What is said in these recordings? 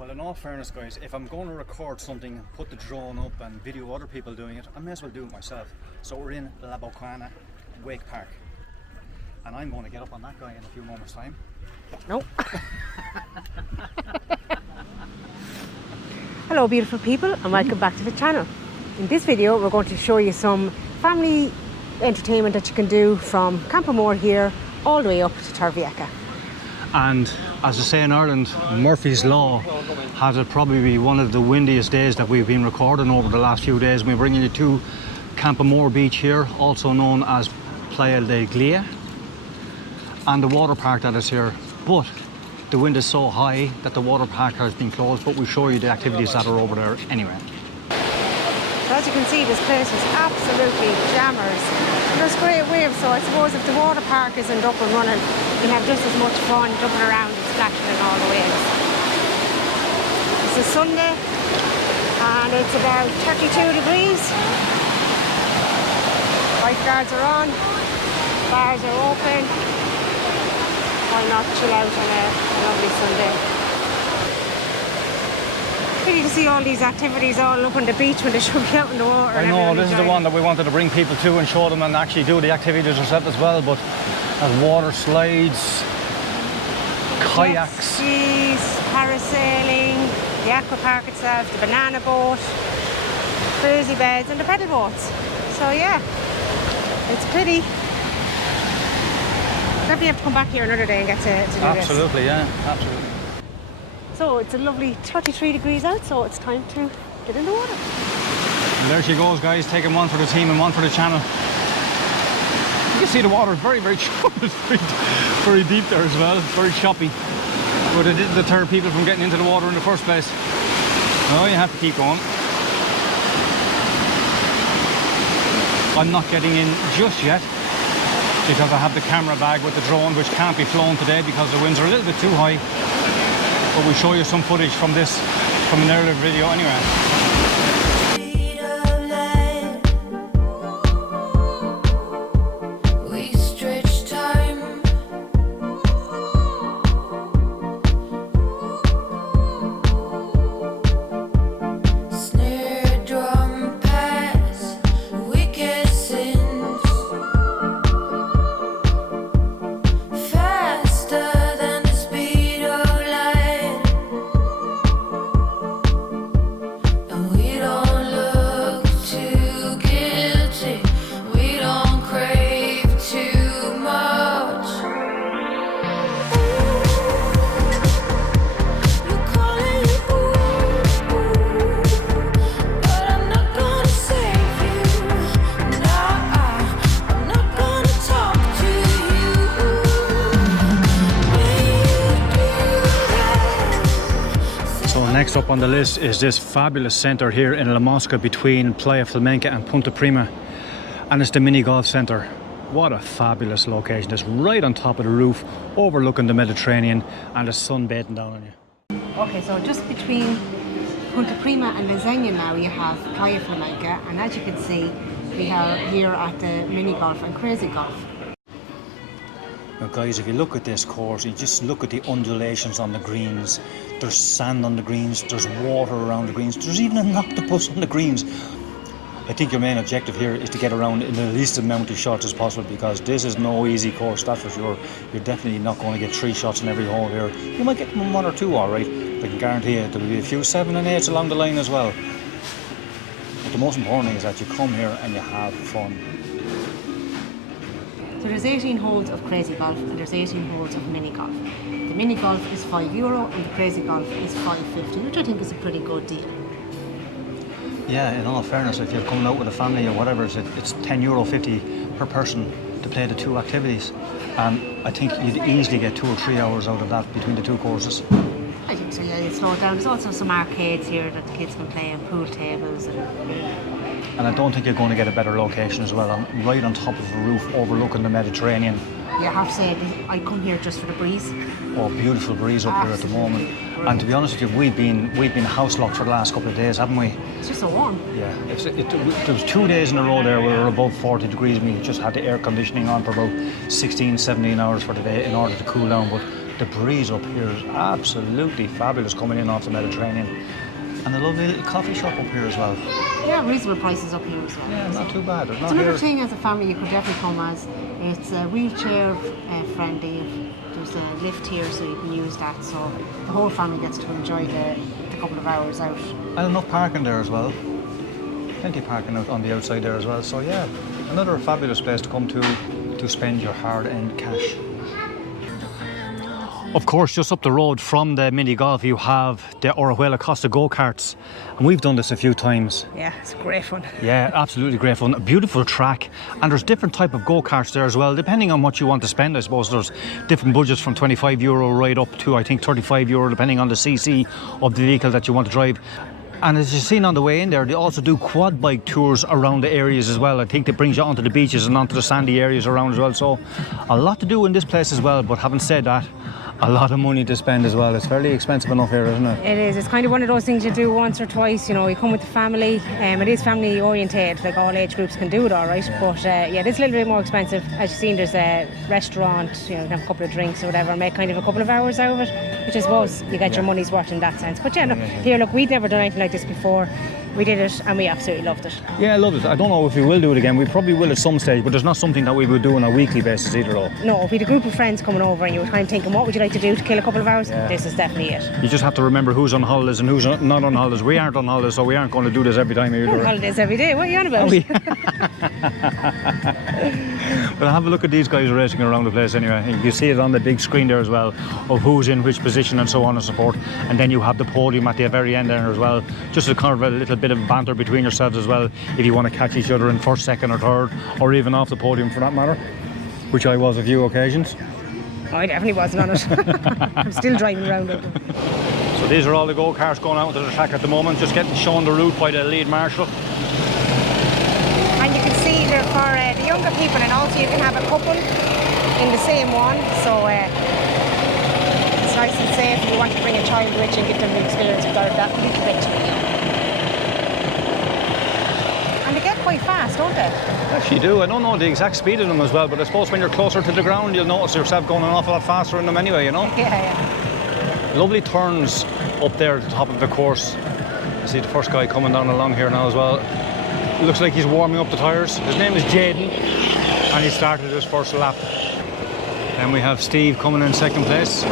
Well, in all fairness, guys, if I'm going to record something, put the drone up and video other people doing it, I may as well do it myself. So we're in La Boquilla Wake Park, and I'm going to get up on that guy in a few moments' time. No. Hello beautiful people, and welcome back to the channel. In this video we're going to show you some family entertainment that you can do from Campoamore here all the way up to Torrevieja. And as I say in Ireland, Murphy's Law has it probably be one of the windiest days that we've been recording over the last few days. We're bringing you to Campoamore Beach here, also known as Playa de Glia, and the water park that is here. But the wind is so high that the water park has been closed, but we'll show you the activities that are over there anyway. So as you can see, this place is absolutely jammers. There's great waves, so I suppose if the water park isn't up and running, you'll have just as much fun jumping around and splashing in all the waves. It's a Sunday and it's about 32 degrees. Lifeguards are on, bars are open. Why not chill out on a lovely Sunday? Pretty to see all these activities all up on the beach when they should be out in the water. I know, this is the one that we wanted to bring people to and show them and actually do the activities ourselves as well, but there's water slides, kayaks, jet skis, parasailing, the aqua park itself, the banana boat, crazy beds and the pedal boats. So yeah, it's pretty. Definitely have to come back here another day and get to do this. Absolutely, yeah, absolutely. So it's a lovely 33 degrees out, so it's time to get in the water. And there she goes, guys, taking one for the team and one for the channel. You can see the water is very, very choppy. It's very deep there as well, it's very choppy. But it didn't deter people from getting into the water in the first place. No, you have to keep going. I'm not getting in just yet because I have the camera bag with the drone, which can't be flown today because the winds are a little bit too high. But we'll show you some footage from this, from an earlier video anyway. Next up on the list is this fabulous centre here in La Mosca between Playa Flamenca and Punta Prima, and it's the mini golf centre. What a fabulous location. It's right on top of the roof overlooking the Mediterranean and the sun bathing down on you. Okay, so just between Punta Prima and Lasagna now you have Playa Flamenca, and as you can see we are here at the mini golf and crazy golf. Now guys, if you look at this course, you just look at the undulations on the greens. There's sand on the greens, there's water around the greens, there's even an octopus on the greens. I think your main objective here is to get around in the least amount of shots as possible, because this is no easy course, that's for sure. You're definitely not going to get 3 shots in every hole here. You might get 1 or 2 alright, but I can guarantee you there'll be a few 7 and 8s along the line as well. But the most important thing is that you come here and you have fun. So there's 18 holes of crazy golf and there's 18 holes of mini golf. The mini golf is €5 and the crazy golf is $5.50, which I think is a pretty good deal. Yeah, in all fairness, if you're coming out with a family or whatever, it's €10.50 per person to play the 2 activities. And I think you'd easily get 2 or 3 hours out of that between the 2 courses. I think so, yeah, you slow it down. There's also some arcades here that the kids can play and pool tables. And I don't think you're going to get a better location as well. I'm right on top of a roof overlooking the Mediterranean. Yeah, I have to say, I come here just for the breeze. Oh, beautiful breeze up here at the moment. And to be honest with you, we've been house locked for the last couple of days, haven't we? It's just so warm. Yeah, there was 2 days in a row there where we were above 40 degrees and we just had the air conditioning on for about 16, 17 hours for the day in order to cool down. But The breeze up here is absolutely fabulous coming in off the Mediterranean. And a lovely little coffee shop up here as well. Yeah, reasonable prices up here as well. Yeah, not too bad. It's another thing as a family you could definitely come as. It's wheelchair friendly. There's a lift here so you can use that. So the whole family gets to enjoy the couple of hours out. And enough parking there as well. Plenty of parking out on the outside there as well. So yeah, another fabulous place to come to spend your hard-earned cash. Of course, just up the road from the mini golf, you have the Orihuela Costa go-karts. And we've done this a few times. Yeah, it's great fun. Yeah, absolutely great fun. A beautiful track. And there's different type of go-karts there as well, depending on what you want to spend, I suppose. There's different budgets from €25 right up to, I think, €35, depending on the cc of the vehicle that you want to drive. And as you've seen on the way in there, they also do quad bike tours around the areas as well. I think that brings you onto the beaches and onto the sandy areas around as well. So a lot to do in this place as well. But having said that, a lot of money to spend as well. It's fairly expensive enough here, isn't it? It is. It's kind of one of those things you do once or twice. You know, you come with the family. It is family oriented. Like all age groups can do it, all right. Yeah. But yeah, it is a little bit more expensive. As you've seen, there's a restaurant. You know, you can have a couple of drinks or whatever, make kind of a couple of hours out of it, which I suppose you get your money's worth in that sense. But yeah, look, here, look, we'd never done anything like this before. We did it and we absolutely loved it. Yeah, I loved it. I don't know if we will do it again. We probably will at some stage, but there's not something that we would do on a weekly basis either, though. No, if we had a group of friends coming over and you were kind of thinking, what would you like to do to kill a couple of hours? Yeah. This is definitely it. You just have to remember who's on holidays and who's not on holidays. We aren't on holidays, so we aren't going to do this every time either. We're on holidays every day. What are you on about? Well, have a look at these guys racing around the place anyway. You see it on the big screen there as well, of who's in which position and so on and so forth. And then you have the podium at the very end there as well, just to kind of a little bit of banter between yourselves as well, if you want to catch each other in first, second or third, or even off the podium for that matter, which I was a few occasions. I definitely wasn't on it. I'm still driving around it. So these are all the go-karts going out into the track at the moment, just getting shown the route by the lead marshal. And you can see they're for the younger people, and also you can have a couple in the same one, so it's nice and safe if you want to bring a child with you and give them the experience without that little bit. And they get quite fast, don't they? Actually do. I don't know the exact speed of them as well, but I suppose when you're closer to the ground you'll notice yourself going an awful lot faster in them anyway, you know? Yeah. Lovely turns up there at the top of the course. I see the first guy coming down along here now as well. It looks like he's warming up the tyres. His name is Jaden and he started his first lap. Then we have Steve coming in second place.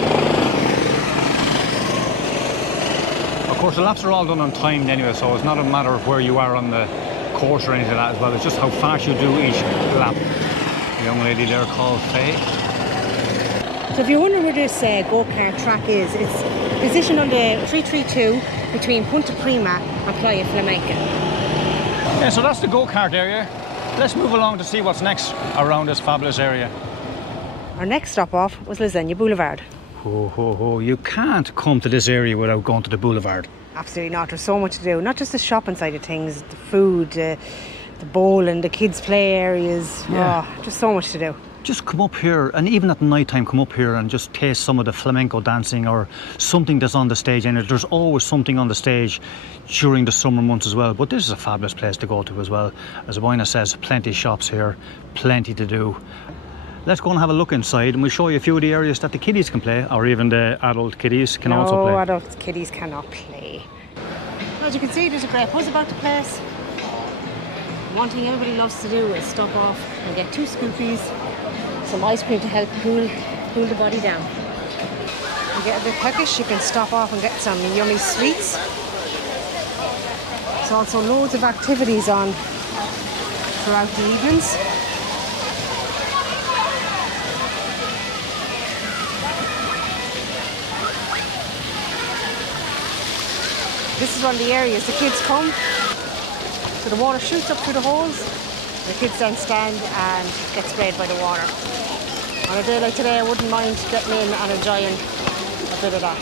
Of course the laps are all done on timed anyway, so it's not a matter of where you are on the course or anything like that as well. It's just how fast you do each lap. The young lady there called Faye. So if you're wondering where this go-kart track is, it's positioned on the 332 between Punta Prima and Playa Flamenca. Yeah, so that's the go-kart area. Let's move along to see what's next around this fabulous area. Our next stop off was Lasagna Boulevard. Ho, ho, ho. You can't come to this area without going to the boulevard. Absolutely not. There's so much to do. Not just the shopping side of things, the food, the bowling, the kids' play areas. Yeah. Oh, just so much to do. Just come up here, and even at night time, come up here and just taste some of the flamenco dancing or something that's on the stage. And there's always something on the stage during the summer months as well. But this is a fabulous place to go to as well. As Boina says, plenty of shops here, plenty to do. Let's go and have a look inside and we'll show you a few of the areas that the kiddies can play, or even the adult kiddies can also play. No, adult kiddies cannot play. As you can see, there's a great buzz about the place. One thing everybody loves to do is stop off and get 2 scoopies, some ice cream to help cool the body down. You get a bit peckish, you can stop off and get some yummy sweets. There's also loads of activities on throughout the evenings. This is one of the areas the kids come. So the water shoots up through the holes. The kids then stand and get sprayed by the water. On a day like today, I wouldn't mind getting in and enjoying a bit of that.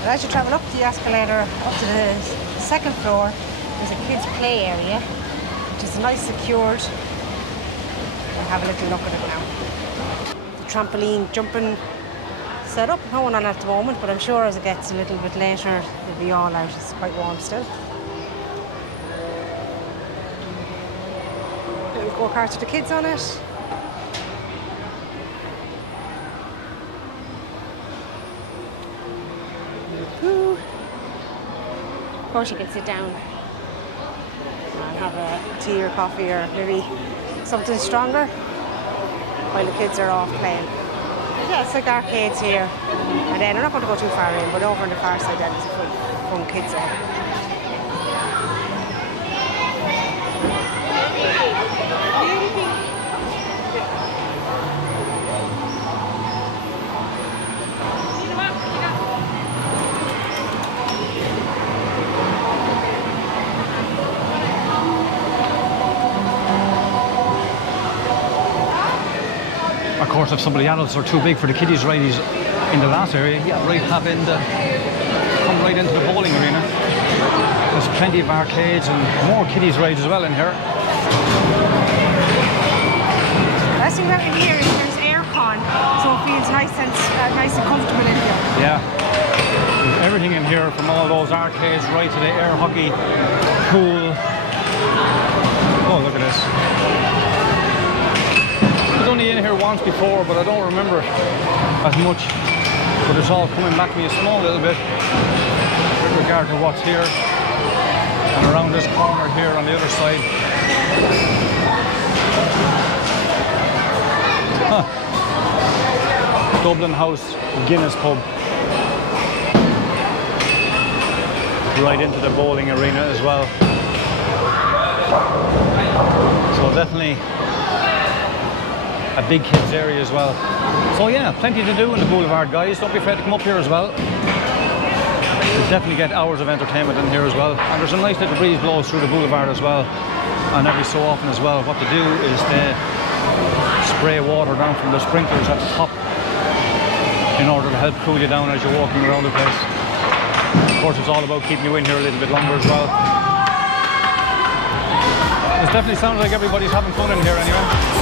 But as you travel up the escalator, up to the second floor, there's a kids' play area, which is nice secured. We'll have a little look at it now. The trampoline jumping set up, no one on at the moment, but I'm sure as it gets a little bit later, it'll be all out. It's quite warm still. Little go-karts with the kids on it. Of course, you can sit down and have a tea or coffee or maybe something stronger while the kids are off playing. Yeah, it's like arcades here. And then I'm not going to go too far in, but over on the far side then there's a fun kids area. Of course, if some of the adults are too big for the kiddies rides in the last area, yeah, right, come right into the bowling arena. There's plenty of arcades and more kiddies rides as well in here. The best thing about in here is there's aircon, so it feels nice and comfortable in here. Yeah, there's everything in here, from all those arcades right to the air hockey pool. Oh, look at this. I was only in here once before, but I don't remember it as much. But it's all coming back to me a small little bit with regard to what's here and around this corner here on the other side. Dublin House Guinness pub. Right into the bowling arena as well. So definitely a big kids area as well. So yeah, plenty to do in the boulevard, guys. Don't be afraid to come up here as well. You definitely get hours of entertainment in here as well. And there's a nice little breeze blows through the boulevard as well. And every so often as well, what to do is they spray water down from the sprinklers at the top in order to help cool you down as you're walking around the place. Of course, it's all about keeping you in here a little bit longer as well. It definitely sounds like everybody's having fun in here anyway.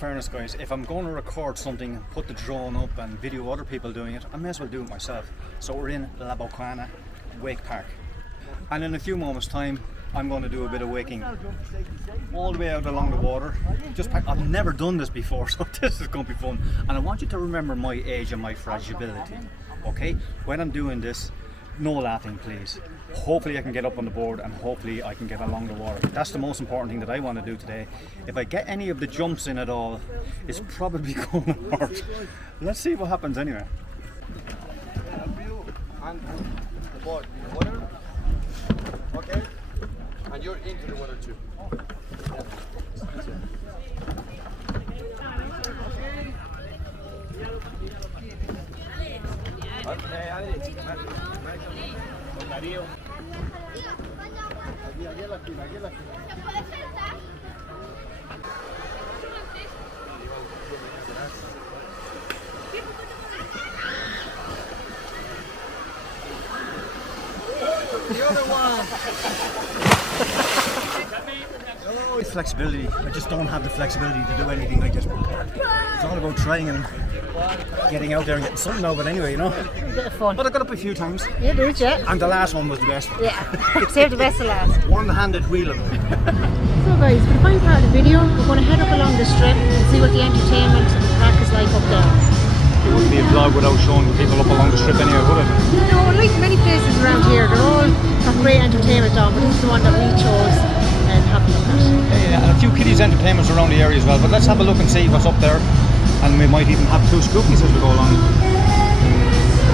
Fairness, guys, if I'm going to record something, put the drone up and video other people doing it, I may as well do it myself. So we're in La Boquilla Wake Park, and in a few moments time I'm going to do a bit of waking all the way out along the water. I've never done this before, so this is going to be fun, and I want you to remember my age and my fragility. Okay, when I'm doing this, no laughing please. Hopefully I can get up on the board and hopefully I can get along the water. That's the most important thing that I want to do today. If I get any of the jumps in at all, it's probably going to hurt. Let's see what happens anyway. And the board in the water. Okay? And you're into the water too. The other one. Oh, it's flexibility. I just don't have the flexibility to do anything like this. It's all about trying and getting out there and getting something out of it anyway, you know. A bit of fun. But I got up a few times. You did, yeah. And the last one was the best. Yeah. Save the best to last. One-handed wheeling. So guys, for the final part of the video, we're going to head up along the strip and see what the entertainment park is like up there. It wouldn't be a vlog without showing the people up along the strip anyway, would it? No, like many places around here, they're all have great entertainment on, but this is the one that we chose and have a look at. Yeah, and a few kiddies entertainments around the area as well, but let's have a look and see what's up there, and we might even have two scoopies as we go along.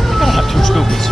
We're gonna have two scoopies.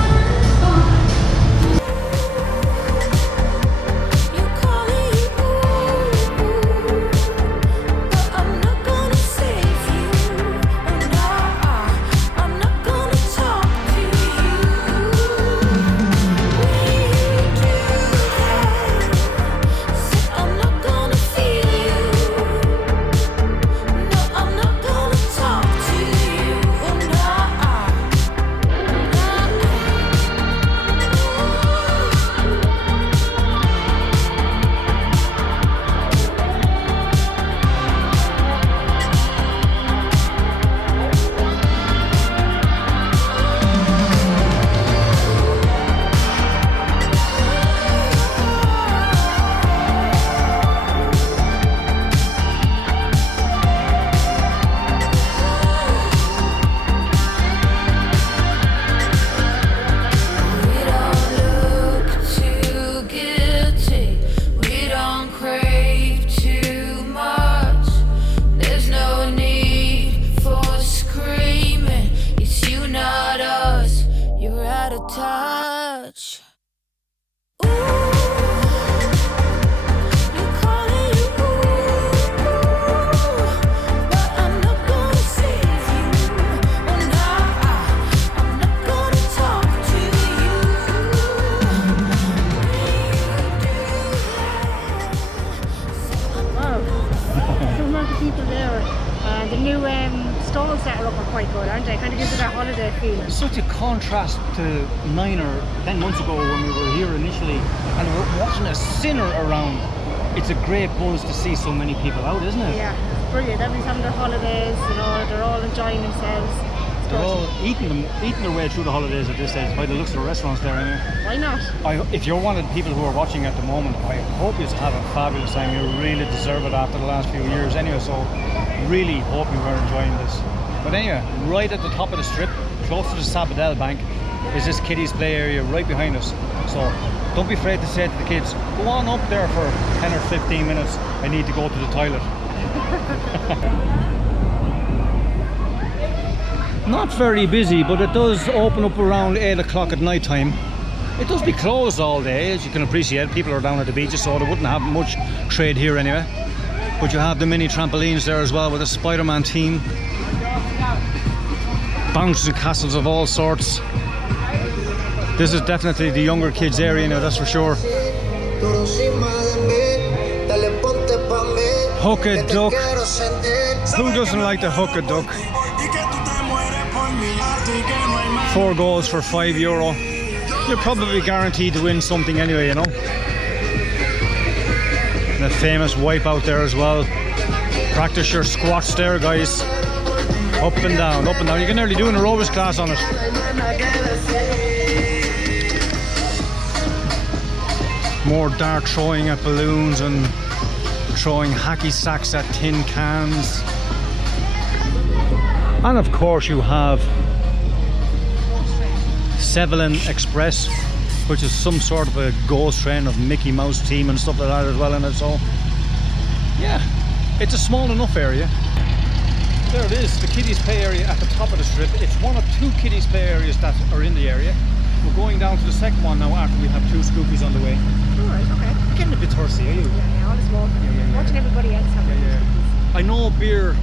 feeling. Such a contrast to 9 or 10 months ago when we were here initially, and there wasn't a sinner around. It's a great buzz to see so many people out, isn't it? Yeah, it's brilliant. Everybody's having their holidays, you know, they're all enjoying themselves. They're all eating their way through the holidays at this stage, by the looks of the restaurants there anyway. Why not? If you're one of the people who are watching at the moment, I hope you have a fabulous time. You really deserve it after the last few years anyway, so really hope you are enjoying this. But anyway, right at the top of the strip, close to the Sabadell Bank, is this kiddies play area right behind us. So don't be afraid to say to the kids, go on up there for 10 or 15 minutes, I need to go to the toilet. Not very busy, but it does open up around 8 o'clock at night time. It does be closed all day, as you can appreciate. People are down at the beaches, so they wouldn't have much trade here anyway. But you have the mini trampolines there as well with a Spider-Man team. Bouncy castles of all sorts. This is definitely the younger kids area now, that's for sure. Hook a duck. Who doesn't like to hook a duck? 4 goals for €5. You're probably guaranteed to win something anyway, you know. And the famous wipeout there as well. Practice your squats there, guys. Up and down, up and down. You can nearly do an aerobics class on it. More dart throwing at balloons and throwing hacky sacks at tin cans. And of course you have Sevelin Express, which is some sort of a ghost train of Mickey Mouse team and stuff like that as well in it. So yeah, it's a small enough area. There it is, the kiddies play area at the top of the strip. It's one of 2 kiddies play areas that are in the area. We're going down to the second one now after we have 2 scoopies on the way. Alright, okay. Getting a bit thirsty, are you? Yeah, all this walking. Watching everybody else have I know beer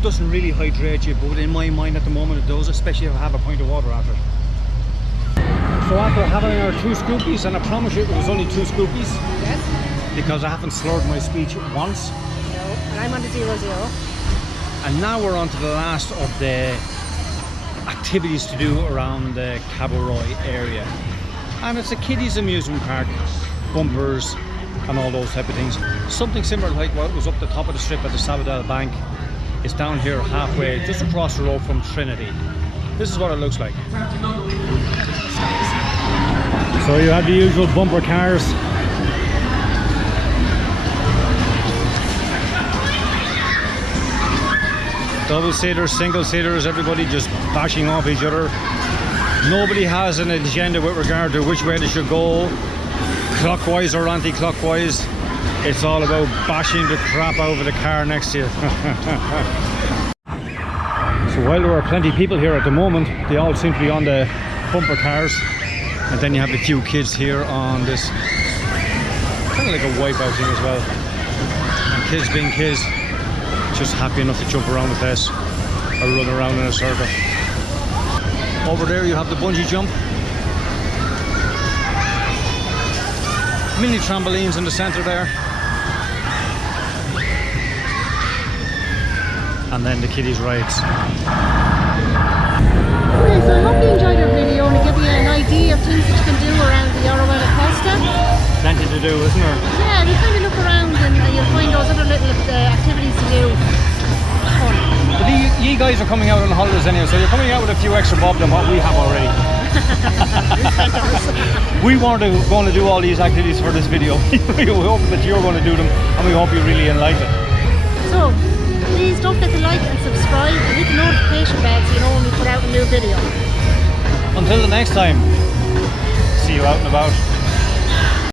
doesn't really hydrate you, but in my mind at the moment it does, especially if I have a pint of water after. So after having our 2 scoopies, and I promise you it was only 2 scoopies. Yes. Because I haven't slurred my speech once. No, and I'm on the 0-0. And now we're on to the last of the activities to do around the Cabo Roy area. And it's a kiddies amusement park, bumpers and all those type of things. Something similar like what was up the top of the strip at the Sabadell Bank. It's down here halfway, just across the road from Trinity. This is what it looks like. So you have the usual bumper cars. Double-seaters, single-seaters, everybody just bashing off each other. Nobody has an agenda with regard to which way they should go, clockwise or anti-clockwise. It's all about bashing the crap out of the car next to you. So while there are plenty of people here at the moment, they all seem to be on the bumper cars. And then you have a few kids here on this, kind of like a wipeout thing as well. And kids being kids, just happy enough to jump around the place or run around in a circle. Over there you have the bungee jump. Mini trampolines in the centre there. And then the kiddies rides. Okay, so I hope you enjoyed our video and it gave you an idea of things that you can do around the Orihuela Costa. Plenty to do, isn't there? Yeah, you kind of look around and you'll find those other little activities to do. Fun. But you guys are coming out on holidays anyway, so you're coming out with a few extra bob than what we have already. We weren't going to do all these activities for this video. We hope that you're going to do them and we hope you really like it. So, please don't forget to like and subscribe and hit the notification bell so you know when we put out a new video. Until the next time, see you out and about.